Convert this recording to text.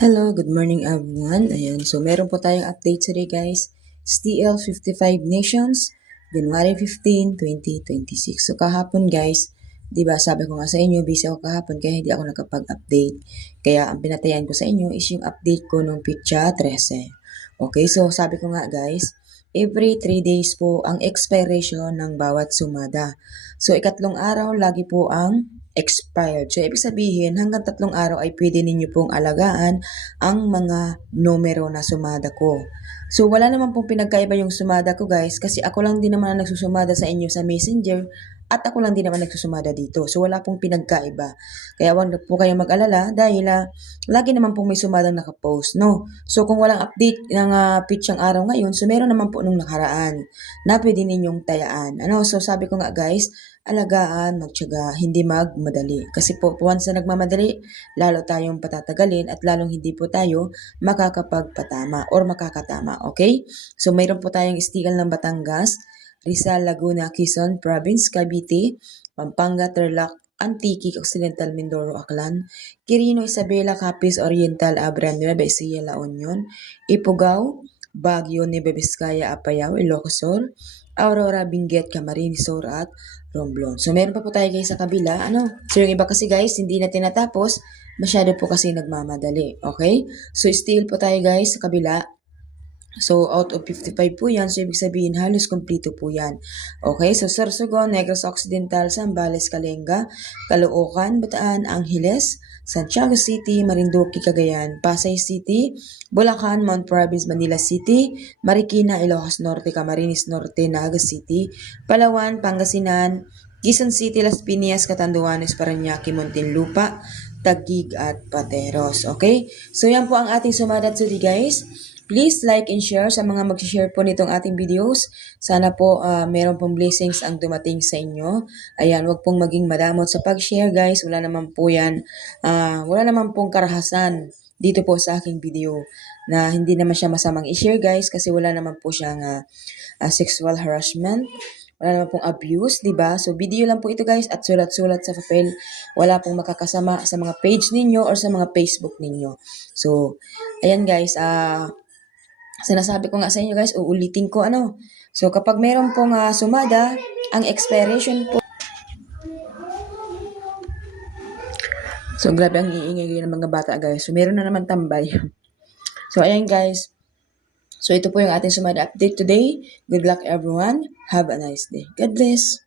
Hello, good morning everyone. Ayan, so meron po tayong update today guys. It's TL 55 Nations, January 15, 2026. So kahapon guys, 'di ba sabi ko nga sa inyo, busy ako kahapon kaya hindi ako nakapag-update. Kaya ang pinatayan ko sa inyo is yung update ko nung Pitcha 13. Okay, so sabi ko nga guys, every 3 days po ang expiration ng bawat sumada. So ikatlong araw lagi po ang expired. So, ibig sabihin, hanggang 3 araw ay pwede ninyo pong alagaan ang mga numero na sumada ko. So, wala naman pong pinagkaiba yung sumada ko guys kasi ako lang din naman ang nagsusumada sa inyo sa Messenger at ako lang din naman nagsusumada dito. So, wala pong pinagkaiba. Kaya wag po kayong mag-alala dahil lagi naman pong may sumadang nakapost, no? So, kung walang update ng pitchang araw ngayon, so meron naman po nung nakaraan na pwede ninyong tayaan. Ano? So, sabi ko nga guys, alagaan, magtiyaga, hindi magmadali. Kasi po, once na nagmamadali, lalo tayong patatagalin at lalong hindi po tayo makakapagpatama or makakatama. Okay? So, mayroon po tayong istigal ng Batangas, Rizal, Laguna, Quezon Province, Cavite, Pampanga, Tarlac, Antique, Occidental, Mindoro, Aklan, Quirino, Isabela, Capiz, Oriental, Abra, Nueva Ecija, La Union, Ifugao, Baguio, Nueva Vizcaya, Apayao, Ilocos Sur, Aurora, Benguet, Camarines Sur at Romblon. So, meron pa po tayo guys sa kabila. So, yung iba kasi guys, hindi na tinatapos. Masyado po kasi nagmamadali. Okay? So, still po tayo guys sa kabila. So, out of 55 po yan. So, ibig sabihin, halos kompleto po yan. Okay? So, Sorsogon, Negros Occidental, Zambales, Kalenga, Caloocan, Bataan, Angeles, Santiago City, Marinduque, Cagayan, Pasay City, Bulacan, Mount Province, Manila City, Marikina, Ilocos Norte, Camarines Norte, Naga City, Palawan, Pangasinan, Quezon City, Las Piñas, Catanduanes, Parañaque, Muntinlupa, Taguig at Pateros. Okay? So, yan po ang ating sumada today guys. Please like and share sa mga mag-share po nitong ating videos. Sana po meron pong blessings ang dumating sa inyo. Ayan, wag pong maging madamot sa pag-share guys. Wala naman po yan. Wala naman pong karahasan dito po sa aking video na hindi naman siya masamang i-share guys kasi wala naman po siyang sexual harassment. Wala naman pong abuse, di ba? So, video lang po ito guys at sulat-sulat sa papel. Wala pong makakasama sa mga page ninyo or sa mga Facebook ninyo. So, ayan guys, sinasabi ko nga sa inyo guys, uulitin ko So kapag meron pong sumada, ang expiration po. So grabe ang iingay ng mga bata guys. So meron na naman tambay. So ayan guys. So ito po yung ating sumada update today. Good luck everyone. Have a nice day. God bless.